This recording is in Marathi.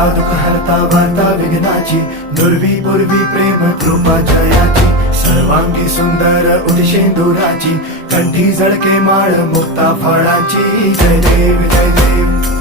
करता दुःख हरता वार्ता विघ्नाची, दुर्वी पूर्वी प्रेम कृपा जयाची, सर्वांगी सुंदर उठी शेंदुराची, कंठी झळके माळ मुक्ता फळाची. जय देव जय देव.